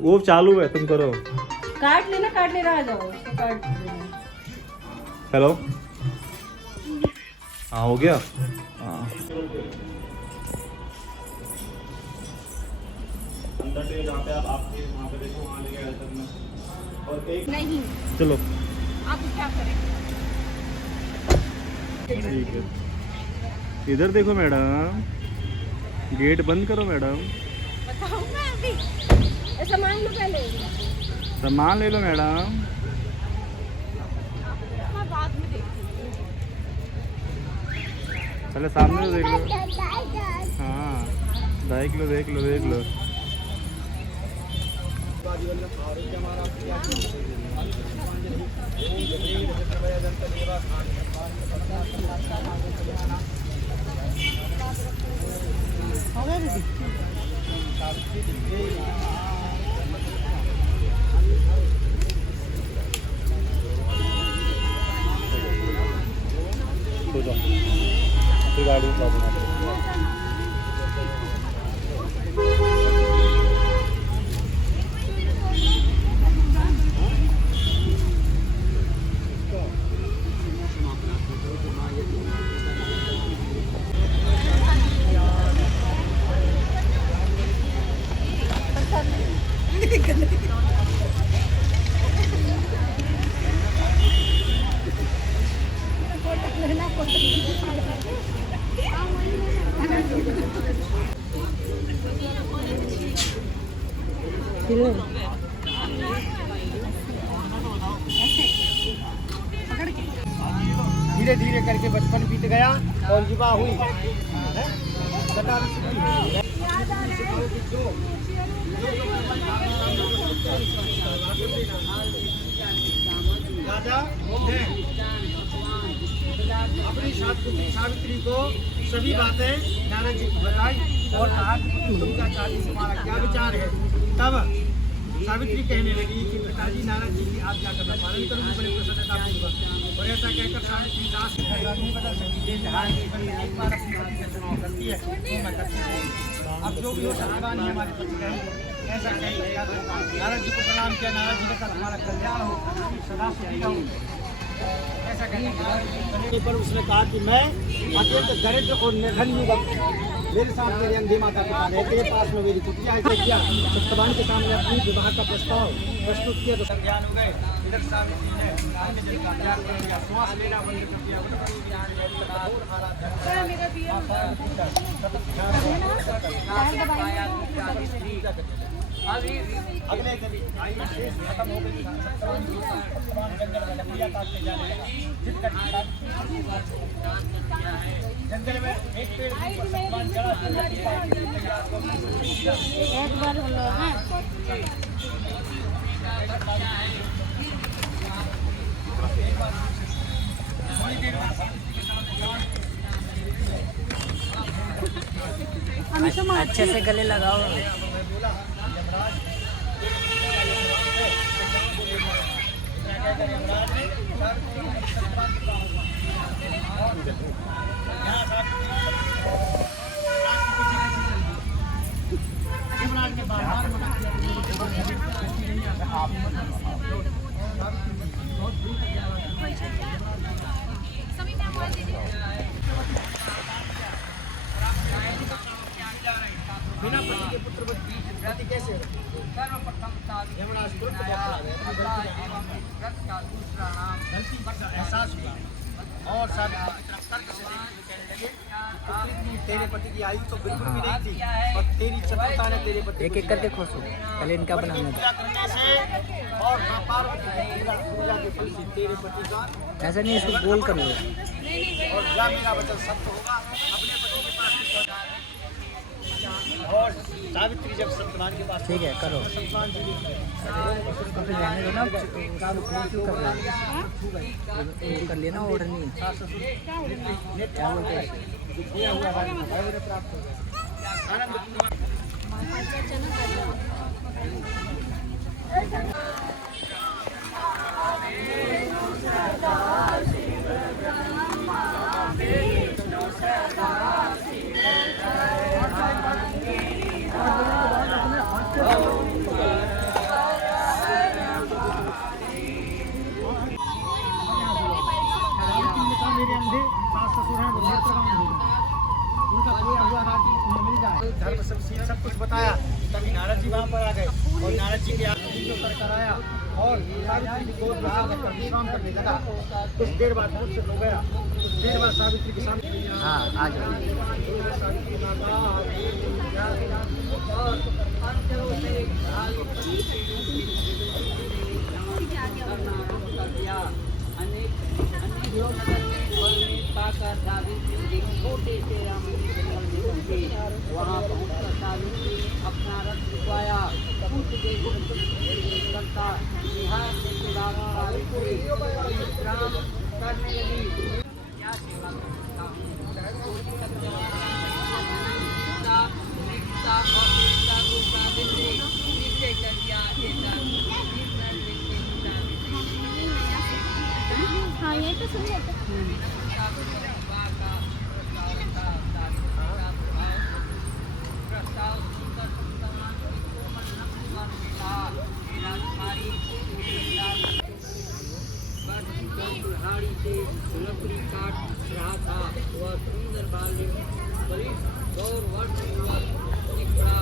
वो चालू है, तुम करो। काट लेना, काट ले रहा जाओ उसको काट लेना। हेलो, हाँ हो गया। हाँ नहीं चलो आप क्या करें। ठीक है। इधर देखो मैडम, गेट बंद करो मैडम। बताऊंगा अभी, सामान लो पहले। सामान ले लो मैडम। मैं बाद में देखती हूँ। पहले सामने तो देख लो। हाँ देख लो देख लो देख लो। गाड़ी धीरे धीरे करके बचपन बीत गया और युवा हुई। राजा ने अपनी सावित्री को सभी बातें नारद जी को बताई और कहा कि तुमका शादी से हमारा क्या विचार है। तब सावित्री कहने लगी कि पिताजी नारद जी की आज्ञा का मैं पालन करूँगी बड़े प्रसन्नता पूर्वक। और ऐसा कहकर सावित्री दास नहीं बदल सकती है, एक बार अपनी पति का चुनाव करती है तो मैं करती हूँ। अब जो भी हो सत्यवान ही हमारे पति का ही ऐसा कहेगा। नारद जी को प्रणाम किया। नारद जी ने कहा हमारा कल्याण हो, सदा सुखी रहूँ ऐसा कहने पर उसने कहा कि मैं अत्यंत दरिद्र और निर्धन मेरे साथ मेरे अंधे माता पिता रहते हैं, पास में मेरी कुटिया है। किया सत्यवान के सामने अपनी विवाह का प्रस्ताव प्रस्तुत किया तो ज्ञान हो गए। इधर सावित्री ने अन्य जन का त्याग कर दिया, श्वास लेना बंद कर दिया। अगले कभी आयु शेष खत्म हो गई। जंगल में एक पेड़ चढ़ा एक बार हम लोग हैं अच्छे से गले लगाओ। बिना पति के पुत्र पति कैसे हो? यमराज तुरंत गलती का एहसास हुआ और सावित्री की तरफ तर्क से कहने लगे तेरे पति की आयु तो बिल्कुल भी नहीं थी और तेरी चतुरता ने तेरे पति एक एक करके खोसो, पहले इनका बनाना था। करने से और पार्वती की पूजा के फल से तेरे पति का ऐसा नहीं, इसको गोल कर लो। और जा मेरा वचन सत्य होगा। अपने पति के पास और सावित्री जब सत्यवान के पास ठीक है करो। सत्यवान जी उसको फिर रहने दो ना, क्यों कर रहा है? कर लेना ओढ़नी। क्या बोलते हैं? प्राप्त हो गया आनंद। सब कुछ बताया। तभी नारद जी वहाँ पर आ गए और नारद जी के आरती को कर आया और सावित्री की गोद में रखकर विश्राम करने लगा। कुछ देर बाद मुझसे हो गया। कुछ देर बाद सावित्री के सामने हाँ आ जाओ। छोटे से राम जी वहाँ पहुँचकर सावित्री अपना रथ रुकवाया। कुछ देर करता बिहार से सावित्री विश्राम करने लगी। क्या सेवा कर सकता हूँ? निश्चय कर दिया हाँ ये तो सुन लेते कुल्हाड़ी से लकड़ी काट रहा था। वह सुंदर बालिक करीब 100 वर्ष युवक दिख रहा।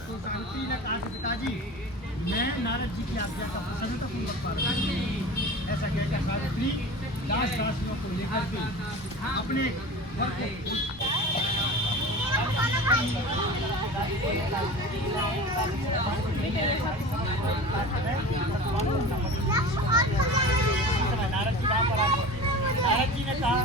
तो सावित्री ने कहा कि पिताजी मैं नारद जी की आज्ञा का प्रसन्नतापूर्वक पालन करूंगी। ऐसा कहकर सावित्री दास दासियों को लेकर के अपने घर को नारद जी वहाँ पर आए। नारद जी ने कहा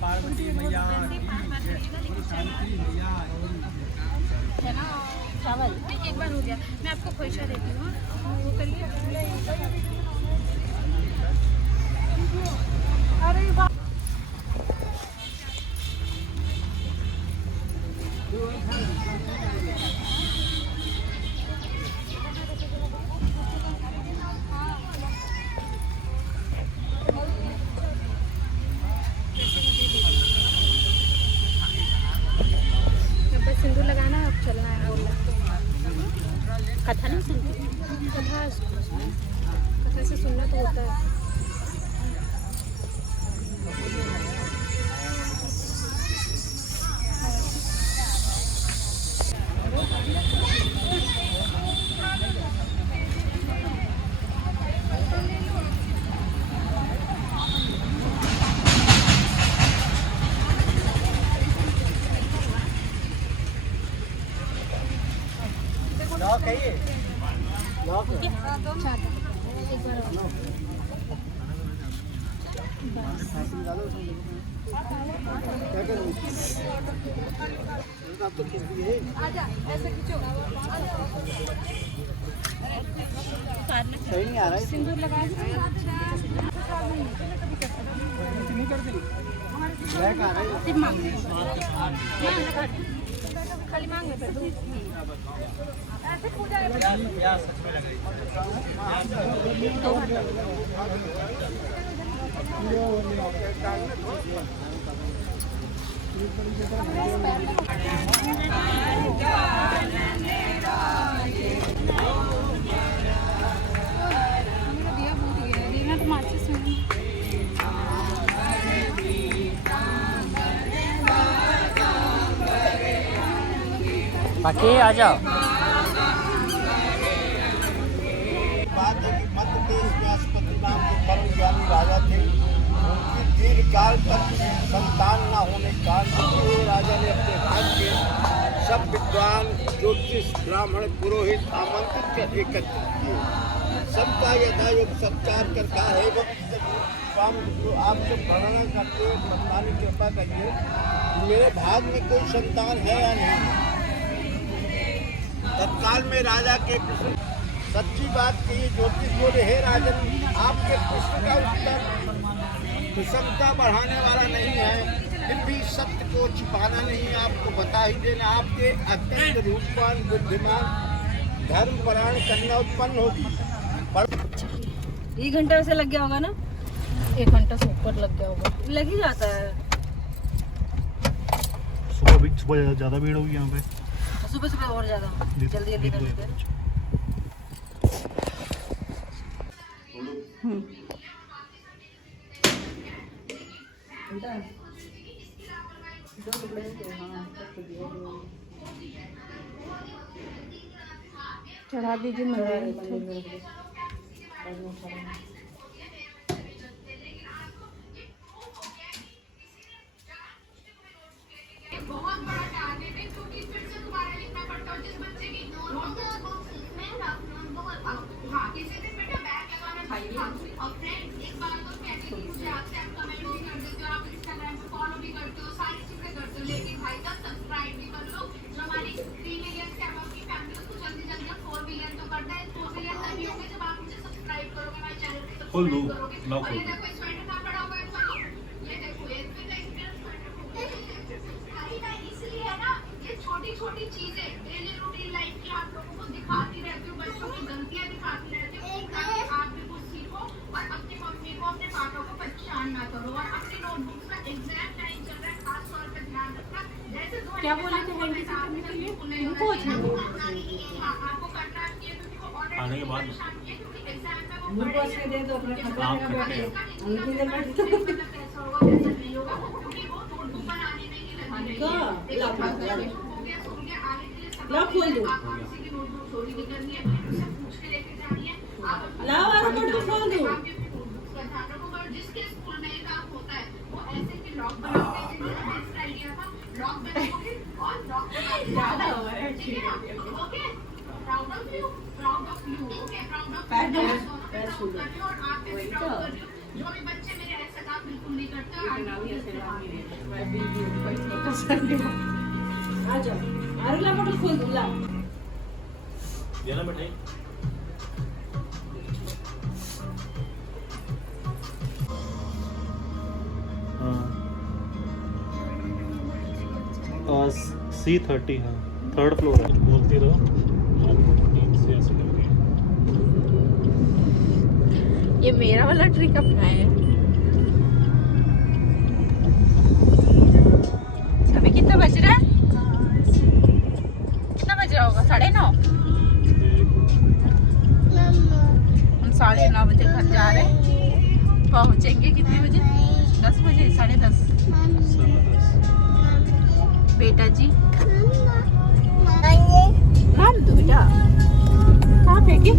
पार्वती मैया है ना चावल एक बार हो गया। मैं आपको खोइशा देती हूँ वो करिए। अरे सिंदूर लगाना है। अब चलना है। कथा नहीं सुनती। कथा से सुनना तो होता है। कहिए सही नहीं आ रहा है। सिंदूर लगा खाली मांगे पर ऐसे पूजा दिया बहुत गया देना तो माचिस में बाकी आ जाओ। राजा थे, उनकी दीर्घ काल तक संतान न होने के कारण राजा ने अपने राज्य के सब विद्वान ज्योतिष ब्राह्मण पुरोहित आमंत्रित कर एकत्रित किए। सबका यथायोग सत्कार कर कहा है आप जो वर्णना करते बताने की कृपा करिए मेरे भाग में कोई संतान है या नहीं। तत्काल में राजा के सच्ची बात कही। ज्योतिष बोले हे राजन, आपके प्रश्न का उत्तर प्रसन्नता बढ़ाने वाला नहीं है, फिर भी सत्य को छिपाना नहीं, आपको बता ही देना। आपके अत्यंत रूपवान बुद्धिमान धर्मपरायण कन्या उत्पन्न होगी। 1 घंटा वैसे लग गया होगा ना? 1 घंटा से ऊपर लग गया होगा, लग ही जाता है। सुबह ज़्यादा भीड़ होगी यहाँ पे, सुबह सुबह और ज़्यादा जल्दी जल्दी कर देते हैं। चढ़ा दीजिए मंदिर। बहुत बड़ा टारगेट है, क्योंकि फिर से दोबारा लिखना पड़ता है जिस बच्चे की हाँ किसी दिन बेटा बैग लगाना। और फ्रेंड्स एक बात तो कहती हूँ, मुझे आपसे आप कमेंट भी कर देते हो, आप इंस्टाग्राम पे फॉलो भी करते हो, सारी चीजें करते हो, लेकिन भाई साहब सब्सक्राइब भी कर लो। जो हमारी 3 मिलियन से अब आपकी फैमिली उसको जल्दी जल्दी 4 मिलियन तो करना है। 4 मिलियन तभी होंगे जब आप मुझे सब्सक्राइब करोगे, हमारे चैनल को सब्सक्राइब करोगे। और ये देखो स्वेटर कहाँ पड़ा हुआ है, ये देखो ये इसलिए है ना, ये छोटी छोटी चीजें डेली रूटीन लाइफ की आप लोगों को दिखाती रहती हूँ, बच्चों की गलतियाँ दिखाती रहती हूँ, ताकि आप भी कुछ सीखो और अपनी मम्मी को अपने पापा को परेशान ना करो। और अपनी नोटबुक्स का एग्जाम टाइम चल रहा है, खास तौर पर ध्यान रखना। जैसे क्या बोले थे हैंडी से करने के लिए? उनको आपको करना चाहिए, क्योंकि वो ऑलरेडी परेशान किए, क्योंकि एग्जाम में वो मुझे बस के दे दो अपने खाता में बैठे उनके लिए बैठे कैसा होगा कैसा नहीं होगा, क्योंकि वो नोटबुक बनाने में ही लगी का रही ला है। ला खोल दो, आपको किसी की नोटबुक चोरी नहीं करनी है, उससे पूछ के लेके जानी है। आप ला वाला नोटबुक खोल दो। आपके नोटबुक्स का ध्यान रखो। और जिसके स्कूल में ये काम होता है वो ऐसे कि लॉक बनाते हैं, जिनका बेस्ट आइडिया था लॉक बनाओगे और लॉक ज्यादा हो रहा है। ठीक है, okay. Proud of you, okay, proud of पैर दो, यू। पैर छू दो। और आप पे भी प्राउड कर रही हूँ। जो भी बच्चे मेरे ऐसे काम बिल्कुल नहीं करते, आ जाओ, अरे ला बोतल खोल दो, ला देना मिठाई। C30 है, 3rd फ्लोर है। बोलती रहो, नींद से ऐसे लग रही है। ये मेरा वाला ट्रिक अपनाए है। अभी कितना बज रहा है? कितना बज रहा होगा? 9:30। हम 9:30 बजे घर जा रहे हैं, पहुंचेंगे कितने बजे? 10 बजे, 10:30। बेटा जी नाम दो बेटा, कहाँ फेंके?